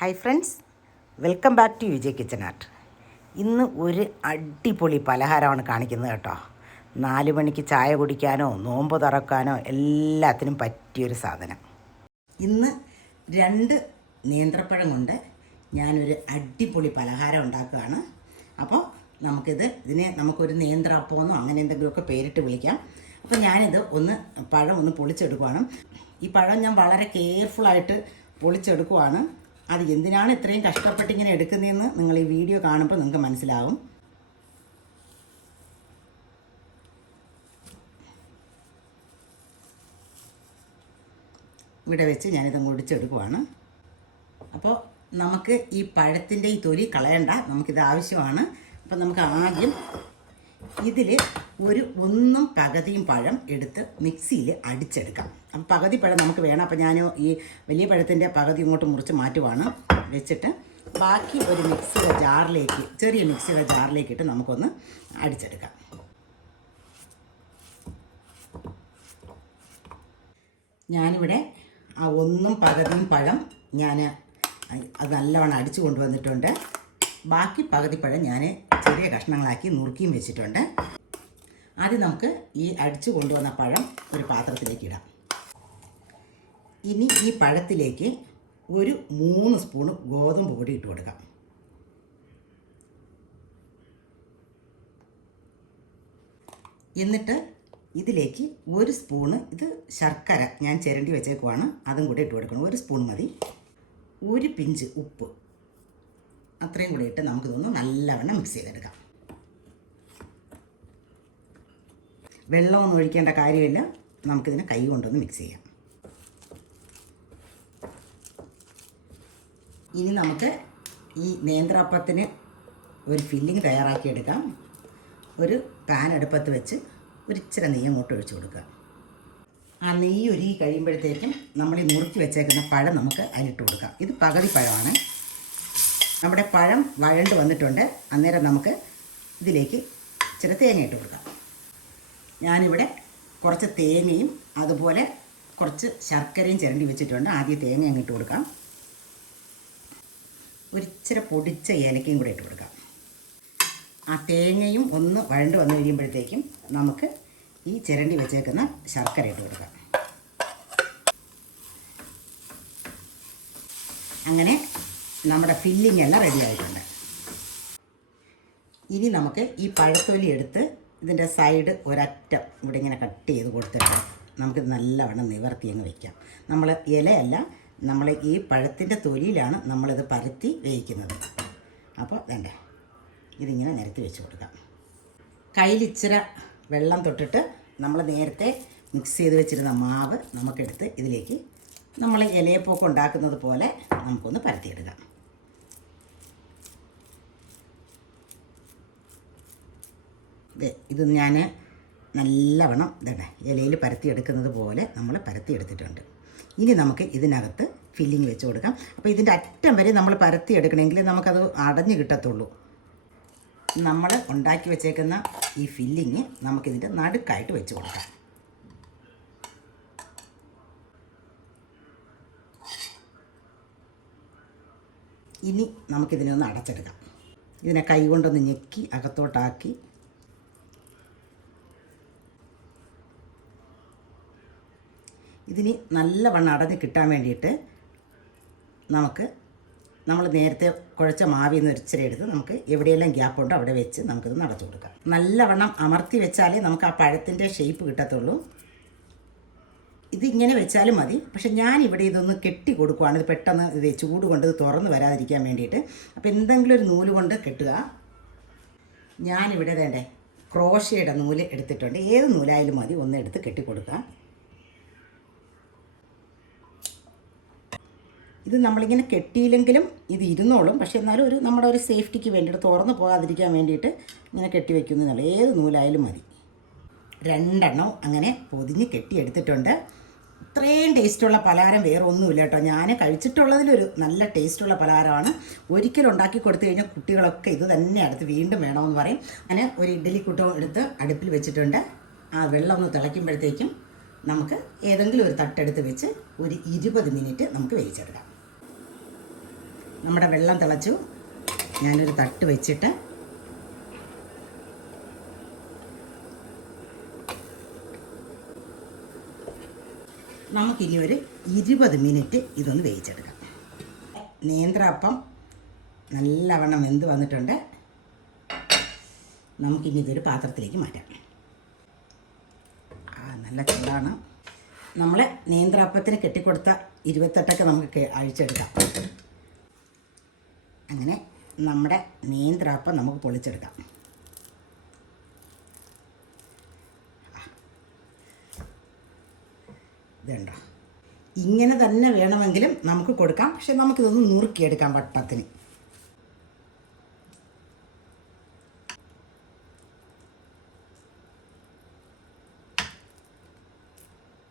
Hi friends, welcome back to Vijay kitchen art. ഇന്ന് ഒരു അടിപൊളി പലഹാരമാണ് കാണിക്കുന്നത് കേട്ടോ. 4 മണിക്ക് ചായ കുടിക്കാനോ നോമ്പ് തുറക്കാനോ എല്ലാത്തിനും പറ്റിയൊരു സാധനം. ഇന്ന് 2 നേന്ത്രപ്പഴം കൊണ്ട് ഞാനൊരു അടിപൊളി പലഹാരം ഉണ്ടാക്കുകയാണ്. അപ്പോൾ ഇതിനെ നമുക്കൊരു നേന്ത്രാപ്പമെന്നോ അങ്ങനെ എന്തെങ്കിലുമൊക്കെ പേരിട്ട് വിളിക്കാം. അപ്പോൾ ഞാനിത് പഴം പൊളിച്ചെടുക്കുകയാണ്. ഈ പഴം ഞാൻ വളരെ കെയർഫുള്ളായിട്ട് പൊളിച്ചെടുക്കുകയാണ്. അത് എന്തിനാണ് ഇത്രയും കഷ്ടപ്പെട്ടിങ്ങനെ എടുക്കുന്നതെന്ന് നിങ്ങൾ ഈ വീഡിയോ കാണുമ്പോൾ നിങ്ങൾക്ക് മനസ്സിലാവും. ഇവിടെ വെച്ച് ഞാനിത് ഒടിച്ചെടുക്കുവാണ്. അപ്പോൾ നമുക്ക് ഈ പഴത്തിൻ്റെ ഈ തൊലി കളയണ്ട, നമുക്കിത് ആവശ്യമാണ്. അപ്പോൾ നമുക്ക് ആദ്യം ഇതിൽ ഒരു 1 പകുതിയും പഴം എടുത്ത് മിക്സിയിൽ അടിച്ചെടുക്കാം. അപ്പം പകുതി പഴം നമുക്ക് വേണം. അപ്പോൾ ഞാൻ ഈ വലിയ പഴത്തിൻ്റെ പകുതി ഇങ്ങോട്ട് മുറിച്ച് മാറ്റുവാണ്. വെച്ചിട്ട് ബാക്കി ഒരു ചെറിയ മിക്സിയുടെ ജാറിലേക്ക് ഇട്ട് നമുക്കൊന്ന് അടിച്ചെടുക്കാം. ഞാനിവിടെ ആ 1 പകുതിയും പഴം അത് നല്ലവണ്ണം അടിച്ചു കൊണ്ടുവന്നിട്ടുണ്ട്. ബാക്കി പകുതി പഴം ഞാൻ ചെറിയ കഷ്ണങ്ങളാക്കി നുറുക്കിയും വെച്ചിട്ടുണ്ട്. ആദ്യം നമുക്ക് ഈ അടിച്ചു കൊണ്ടുവന്ന പഴം ഒരു പാത്രത്തിലേക്ക് ഇടാം. ഇനി ഈ പഴത്തിലേക്ക് ഒരു 3 സ്പൂണ് ഗോതമ്പ് പൊടി ഇട്ട് കൊടുക്കാം. എന്നിട്ട് ഇതിലേക്ക് 1 സ്പൂണ് ശർക്കര ഞാൻ ചിരണ്ടി വെച്ചേക്കുവാണ്, അതും കൂടി ഇട്ട് കൊടുക്കണം. 1 സ്പൂൺ മതി. 1 പിഞ്ച് ഉപ്പ്, അത്രയും കൂടി ഇട്ട് നമുക്കിതൊന്ന് നല്ലവണ്ണം മിക്സ് ചെയ്തെടുക്കാം. വെള്ളമൊന്നും ഒഴിക്കേണ്ട കാര്യമില്ല, നമുക്കിതിനെ കൈ കൊണ്ടൊന്ന് മിക്സ് ചെയ്യാം. ഇനി നമുക്ക് ഈ നേന്ത്രാപ്പത്തിന് ഒരു ഫില്ലിങ് തയ്യാറാക്കിയെടുക്കാം. ഒരു പാൻ അടുപ്പത്ത് വെച്ച് ഇച്ചിരി നെയ്യ് അങ്ങോട്ട് ഒഴിച്ചു കൊടുക്കുക. ആ നെയ്യ് ഒരുക്കി കഴിയുമ്പോഴത്തേക്കും നമ്മൾ ഈ നുറുക്കി വെച്ചേക്കുന്ന പഴം നമുക്ക് അതിലിട്ട് കൊടുക്കാം. ഇത് പകുതി പഴമാണ്. നമ്മുടെ പഴം വഴണ്ട് വന്നിട്ടുണ്ട്. അന്നേരം നമുക്ക് ഇതിലേക്ക് ഇച്ചിരി തേങ്ങ ഇട്ട് കൊടുക്കാം. ഞാനിവിടെ കുറച്ച് തേങ്ങയും അതുപോലെ കുറച്ച് ശർക്കരയും ചിരണ്ടി വെച്ചിട്ടുണ്ട്. ആദ്യം തേങ്ങ അങ്ങിട്ട് കൊടുക്കാം. ഒരിച്ചിരി പൊടിച്ച ഏലക്കയും കൂടെ ഇട്ട് കൊടുക്കാം. ആ തേങ്ങയും ഒന്ന് വഴണ്ട് വന്നു കഴിയുമ്പോഴത്തേക്കും നമുക്ക് ഈ ചിരണ്ടി വെച്ചേക്കുന്ന ശർക്കര ഇട്ട് കൊടുക്കാം. അങ്ങനെ നമ്മുടെ ഫില്ലിംഗ് എല്ലാം റെഡി ആയിട്ടുണ്ട്. ഇനി നമുക്ക് ഈ പഴത്തൊലി എടുത്ത് ഇതിൻ്റെ സൈഡ് ഒരറ്റം ഇവിടെ ഇങ്ങനെ കട്ട് ചെയ്ത് കൊടുത്തിട്ട് നമുക്കിത് നല്ലവണ്ണം നിവർത്തി അങ്ങ് വയ്ക്കാം. നമ്മൾ ഇലയല്ല, നമ്മൾ ഈ പഴത്തിൻ്റെ തൊലിയിലാണ് നമ്മളിത് പരത്തി വേവിക്കുന്നത്. അപ്പോൾ വേണ്ടേ, ഇതിങ്ങനെ നിരത്തി വെച്ച് കൊടുക്കാം. കയ്യിൽ ഇച്ചിരി വെള്ളം തൊട്ടിട്ട് നമ്മൾ നേരത്തെ മിക്സ് ചെയ്ത് വെച്ചിരുന്ന മാവ് നമുക്കെടുത്ത് ഇതിലേക്ക് നമ്മൾ ഇലയപ്പൊക്കെ ഉണ്ടാക്കുന്നത് പോലെ നമുക്കൊന്ന് പരത്തിയെടുക്കാം. ഇത് ഞാൻ നല്ലവണ്ണം ഇലയിൽ പരത്തിയെടുക്കുന്നത് പോലെ നമ്മൾ പരത്തിയെടുത്തിട്ടുണ്ട്. ഇനി നമുക്ക് ഇതിനകത്ത് ഫില്ലിങ് വെച്ച് കൊടുക്കാം. അപ്പോൾ ഇതിൻ്റെ അറ്റം വരെ നമ്മൾ പരത്തിയെടുക്കണമെങ്കിൽ നമുക്കത് അടഞ്ഞു കിട്ടത്തുള്ളൂ. നമ്മൾ ഉണ്ടാക്കി വെച്ചേക്കുന്ന ഈ ഫില്ലിങ് നമുക്കിതിൻ്റെ നടുക്കായിട്ട് വെച്ച് കൊടുക്കാം. ഇനി നമുക്കിതിനെ ഒന്ന് അടച്ചെടുക്കാം. ഇതിനെ കൈ കൊണ്ടൊന്ന് ഞെക്കി അകത്തോട്ടാക്കി ഇതിന് നല്ലവണ്ണം അടഞ്ഞ് കിട്ടാൻ വേണ്ടിയിട്ട് നമ്മൾ നേരത്തെ കുഴച്ച മാവിൽ നിന്ന് ഒരിച്ചിരി എടുത്ത് നമുക്ക് എവിടെയെല്ലാം ഗ്യാപ്പുണ്ടോ അവിടെ വെച്ച് നമുക്കിത് നടച്ചു കൊടുക്കാം. നല്ലവണ്ണം അമർത്തി വെച്ചാലേ നമുക്ക് ആ പഴത്തിൻ്റെ ഷേപ്പ് കിട്ടത്തുള്ളൂ. ഇതിങ്ങനെ വെച്ചാലും മതി, പക്ഷെ ഞാനിവിടെ ഇതൊന്ന് കെട്ടി കൊടുക്കുകയാണ്. ഇത് പെട്ടെന്ന് ചൂട് കൊണ്ട് ഇത് തുറന്ന് വരാതിരിക്കാൻ വേണ്ടിയിട്ട്. അപ്പോൾ എന്തെങ്കിലും ഒരു നൂല് കൊണ്ട് കെട്ടുക. ഞാനിവിടെ ക്രോഷയുടെ നൂല് എടുത്തിട്ടുണ്ട്. ഏത് നൂലായാലും മതി, ഒന്ന് എടുത്ത് കെട്ടിക്കൊടുക്കുക. ഇത് നമ്മളിങ്ങനെ കെട്ടിയില്ലെങ്കിലും ഇത് ഇരുന്നോളും, പക്ഷെ എന്നാലും നമ്മുടെ ഒരു സേഫ്റ്റിക്ക് വേണ്ടിയിട്ട് തുറന്ന് പോകാതിരിക്കാൻ വേണ്ടിയിട്ട് ഇങ്ങനെ കെട്ടി വയ്ക്കുന്നതല്ല. ഏത് നൂലായാലും മതി. 2 എണ്ണം അങ്ങനെ പൊതിഞ്ഞ് കെട്ടിയെടുത്തിട്ടുണ്ട്. ഇത്രയും ടേസ്റ്റുള്ള പലഹാരം വേറെ ഒന്നുമില്ല കേട്ടോ. ഞാൻ കഴിച്ചിട്ടുള്ളതിലൊരു നല്ല ടേസ്റ്റുള്ള പലഹാരമാണ്. ഒരിക്കലും ഉണ്ടാക്കി കൊടുത്തു കഴിഞ്ഞാൽ കുട്ടികളൊക്കെ ഇത് തന്നെ അടുത്ത് വീണ്ടും വേണമെന്ന് പറയും. അങ്ങനെ ഒരു ഇഡ്ഡലിക്കുട്ടം എടുത്ത് അടുപ്പിൽ വെച്ചിട്ടുണ്ട്. ആ വെള്ളം ഒന്ന് തിളയ്ക്കുമ്പോഴത്തേക്കും നമുക്ക് ഏതെങ്കിലും ഒരു തട്ടെടുത്ത് വെച്ച് ഒരു 20 മിനിറ്റ് നമുക്ക് വേവിച്ചെടുക്കാം. നമ്മുടെ വെള്ളം തിളച്ചു. ഞാനൊരു തട്ട് വെച്ചിട്ട് നമുക്കിനി ഒരു 20 മിനിറ്റ് ഇതൊന്ന് വേവിച്ചെടുക്കാം. നേന്ത്രപ്പം നല്ലവണ്ണം വെന്ത് വന്നിട്ടുണ്ട്. നമുക്കിനി ഇതൊരു പാത്രത്തിലേക്ക് മാറ്റാം. നല്ല ചൂടാണ്. നമ്മൾ നേന്ത്രപ്പത്തിന് കെട്ടിക്കൊടുത്ത 28 നമുക്ക് അഴിച്ചെടുക്കാം. അങ്ങനെ നമ്മുടെ നേന്ത്രപ്പം നമുക്ക് പൊളിച്ചെടുക്കാം. ഇതുണ്ടോ, ഇങ്ങനെ തന്നെ വേണമെങ്കിലും നമുക്ക് കൊടുക്കാം. പക്ഷെ നമുക്കിതൊന്ന് നുറുക്കിയെടുക്കാം വട്ടത്തിന്.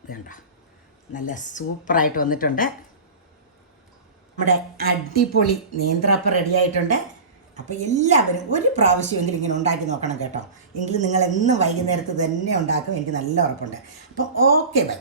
ഇതുണ്ടോ, നല്ല സൂപ്പറായിട്ട് വന്നിട്ടുണ്ട്. നമ്മുടെ അടിപൊളി നേന്ത്രപ്പം റെഡി ആയിട്ടുണ്ട്. അപ്പോൾ എല്ലാവരും ഒരു പ്രാവശ്യമെങ്കിലും ഇങ്ങനെ ഉണ്ടാക്കി നോക്കണം കേട്ടോ. എങ്കിലും നിങ്ങൾ എന്നും വൈകുന്നേരത്ത് തന്നെ ഉണ്ടാക്കും, എനിക്ക് നല്ല ഉറപ്പുണ്ട്. അപ്പോൾ ഓക്കെ ബൈ.